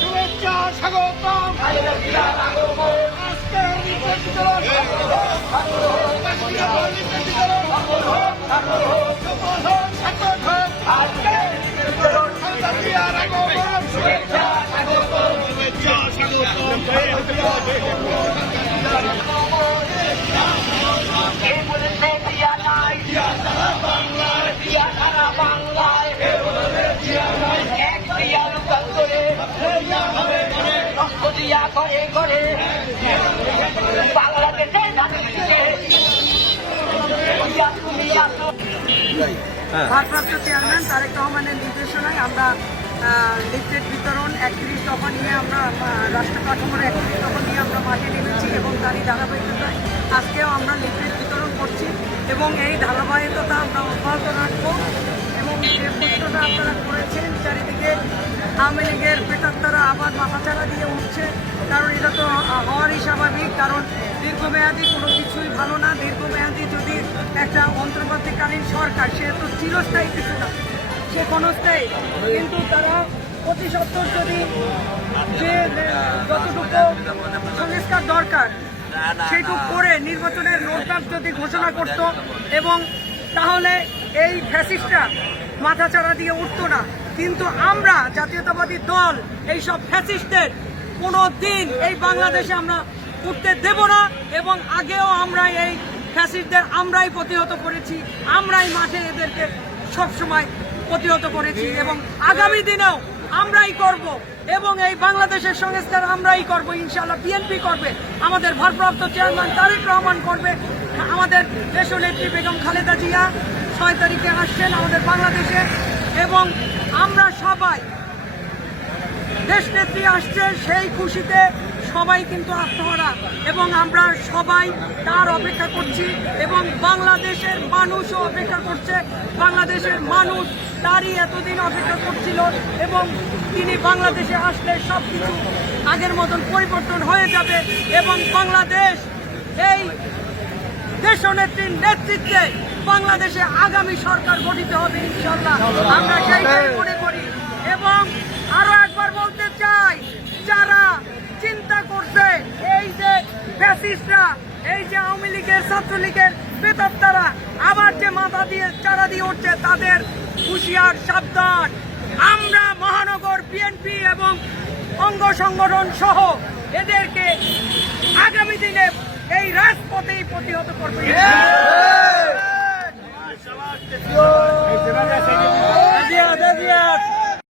শুভেচ্ছা স্বাগতম আজকের ভারপ্রাপ্ত চেয়ারম্যান তারেক রহমানের নির্দেশনায় আমরা লিফলেট বিতরণ 31 দফা নিয়ে আমরা রাষ্ট্র কাঠামোর 31 দফা নিয়ে আমরা মাঠে নেমেছি এবং তারই ধারাবাহিকতায় আজকেও আমরা লিফলেট বিতরণ করছি এবং এই ধারাবাহিকতা আমরা অব্যাহত রাখবো এবং যে প্রশ্নটা আপনারা করেছেন চারিদিকে আওয়ামী লীগের প্রেতাত্মারা আবার মাথাচাড়া দিয়ে উঠছে, কারণ এটা তো হওয়ারই স্বাভাবিক, কারণ দীর্ঘমেয়াদী কোনো কিছুই ভালো না। দীর্ঘমেয়াদী যদি একটা অন্তর্বর্তীকালীন সরকার, সে তো চিরস্থায়ী কিছু না, সে ক্ষণস্থায়ী, কিন্তু তারা অতি সত্বর যদি যে যতটুকু সংস্কার দরকার সেইটুকু করে নির্বাচনের রোডম্যাপ যদি ঘোষণা করত এবং তাহলে এই ফ্যাসিস্টরা মাথাচাড়া দিয়ে উঠতো না। কিন্তু আমরা জাতীয়তাবাদী দল এইসব ফ্যাসিস্টদের কোনো দিন এই বাংলাদেশে আমরা উঠতে দেব না এবং আগেও আমরা এই ফ্যাসিস্টদের আমরাই প্রতিহত করেছি, আমরাই মাঠে এদেরকে সবসময় প্রতিহত করেছি এবং আগামী দিনেও আমরাই করব এবং এই বাংলাদেশের সংস্কার আমরাই করব। ইনশাআল্লাহ বিএনপি করবে, আমাদের ভারপ্রাপ্ত চেয়ারম্যান তারেক রহমান করবে, আমাদের দেশনেত্রী বেগম খালেদা জিয়া 6 তারিখে আসছেন আমাদের বাংলাদেশে এবং আমরা সবাই, দেশনেত্রী আসছে সেই খুশিতে সবাই কিন্তু আত্মহারা এবং আমরা সবাই তার অপেক্ষা করছি এবং বাংলাদেশের মানুষও অপেক্ষা করছে। বাংলাদেশের মানুষ তারই এতদিন অপেক্ষা করছিল এবং তিনি বাংলাদেশে আসলে সব কিছু আগের মতন পরিবর্তন হয়ে যাবে এবং বাংলাদেশ এই দেশনেত্রীর নেতৃত্বে বাংলাদেশে আগামী সরকার গঠিত হবে ইনশাআল্লাহ, আমরা সেইটাই মনে করি। এবং আরো একবার বলতে চাই, যারা চিন্তা করছে এই যে ফ্যাসিস্টরা, এই যে আওয়ামী লীগের ছাত্রলীগের প্রেতাত্মারা আবার যে মাথা দিয়ে চারা দিয়ে উঠছে, তাদের হুঁশিয়ার সাবধান। আমরা মহানগর বিএনপি এবং অঙ্গ সংগঠন সহ এদেরকে আগামী দিনে এই রাজপথেই প্রতিহত করবে।